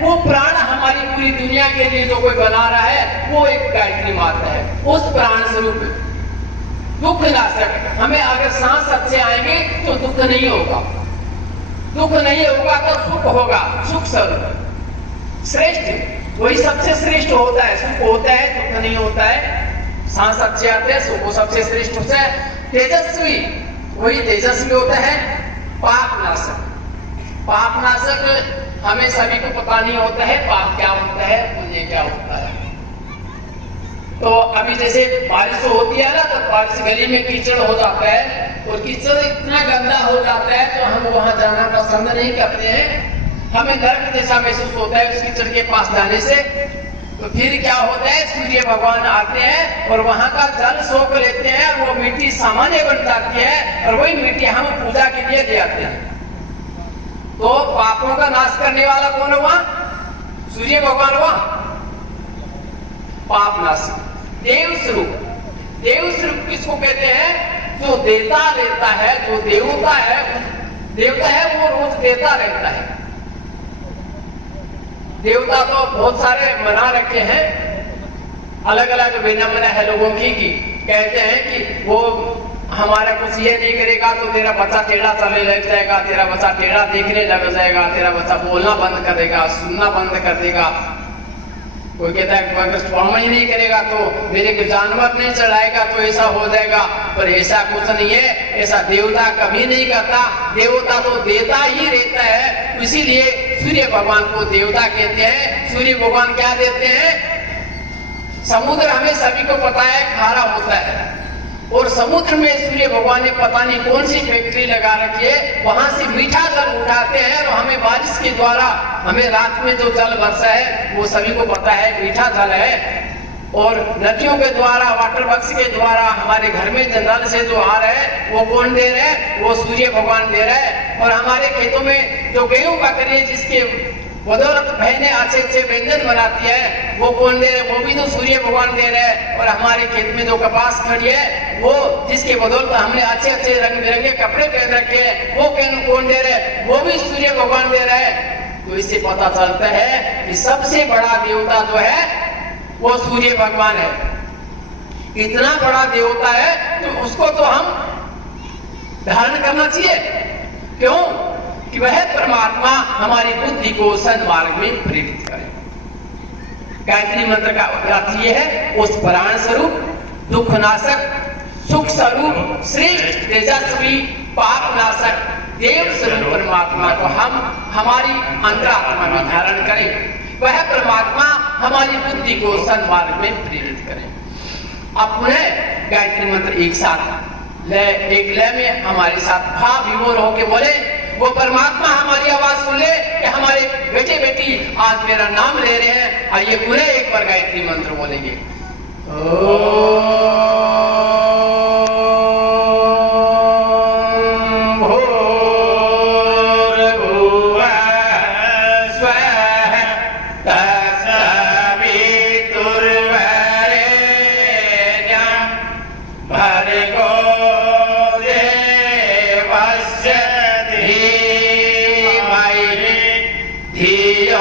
वो प्राण हमारी पूरी दुनिया के लिए जो कोई बना रहा है वो एक गायत्री माता है। उस प्राण स्वरूप दुख नाशक, हमें अगर सांस अच्छे आएंगे तो दुख नहीं होगा, दुख नहीं होगा तो सुख होगा, सुख स्वरूप श्रेष्ठ, वही सबसे श्रेष्ठ होता है, सुख होता है, दुख नहीं होता है। सांस अच्छे आते हैं, सुख सबसे श्रेष्ठ होता है। तेजस्वी, वही तेजस्वी होता है। पाप नाशक, पाप नाशक हमें सभी को पता नहीं होता है पाप क्या होता है, पुण्य क्या होता है। तो अभी जैसे बारिश होती है ना, तो बारिश गली में कीचड़ हो जाता है और कीचड़ इतना गंदा हो जाता है तो हम वहां जाना पसंद नहीं करते हैं, हमें नरक जैसा महसूस होता है उस कीचड़ के पास जाने से। तो फिर क्या होता है, सूर्य भगवान आते हैं और वहां का जल सोख लेते हैं और वो मिट्टी सामान्य बन जाती है और वही मिट्टी हम पूजा के लिए ले आते हैं। तो पापों का नाश करने वाला कौन हुआ? सूर्य भगवान हुआ। पाप नाश, देव स्वरूप, देव स्वरूप किसको कहते हैं? जो देता रहता है, जो देवता है, देवता है वो रोज देता रहता है। देवता तो बहुत सारे बना रखे हैं, अलग अलग विनम्र है लोगों की कहते हैं कि वो हमारा कुछ ये नहीं करेगा तो तेरा बच्चा टेढ़ा चलने लग जाएगा, तेरा बच्चा टेढ़ा देखने लग जाएगा, तेरा बच्चा बोलना बंद कर देगा, सुनना बंद कर देगा। कोई कहता है अगर स्वाम ही नहीं करेगा तो मेरे को जानवर नहीं चढ़ाएगा तो ऐसा हो जाएगा, पर ऐसा कुछ नहीं है, ऐसा देवता कभी नहीं करता। देवता तो देता ही रहता है, इसीलिए सूर्य भगवान को देवता कहते हैं। सूर्य भगवान क्या देते हैं? समुद्र हमें सभी को पता है खारा होता है और समुद्र में सूर्य भगवान ने पता नहीं कौन सी फैक्ट्री लगा रखी है, वहां से मीठा जल उठाते हैं और हमें बारिश के द्वारा हमें रात में जो जल बरसा है वो सभी को पता है मीठा जल है। और नदियों के द्वारा, वाटर वर्क्स के द्वारा हमारे घर में जल से जो आ रहा है वो कौन दे रहा है? वो सूर्य भगवान दे रहा है। और हमारे खेतों में जो गेहूं पकड़ी है जिसके बदौलत बहनें अच्छे अच्छे व्यंजन बनाती है वो कौन दे रहे? वो भी तो सूर्य भगवान दे रहे हैं। और हमारे खेत में जो कपास खड़ी है वो जिसके बदौलत हमने अच्छे अच्छे रंग बिरंगे कपड़े पहन रखे हैं वो कौन दे रहे? वो भी सूर्य भगवान दे रहे हैं। तो इससे पता चलता है कि सबसे बड़ा देवता जो है वो सूर्य भगवान है। इतना बड़ा देवता है तो उसको तो हम धारण करना चाहिए। क्यों? कि वह परमात्मा हमारी बुद्धि को सन्मार्ग में प्रेरित करे। गायत्री मंत्र का अर्थ यह है, उस प्राण स्वरूप, दुख नाशक, सुख स्वरूप, श्रेष्ठ, तेजस्वी, पाप नाशक देव स्वरूप परमात्मा को हम हमारी अंतरात्मा में धारण करें। वह परमात्मा हमारी बुद्धि को सन्मार्ग में प्रेरित करे। अब पुनः गायत्री मंत्र एक साथ एक लय में हमारे साथ भाव विभोर होके बोले। वो परमात्मा हमारी आवाज सुन ले कि हमारे बेटे बेटी आज मेरा नाम ले रहे हैं। आइए पुनः एक बार गायत्री मंत्र बोलेंगे। धियो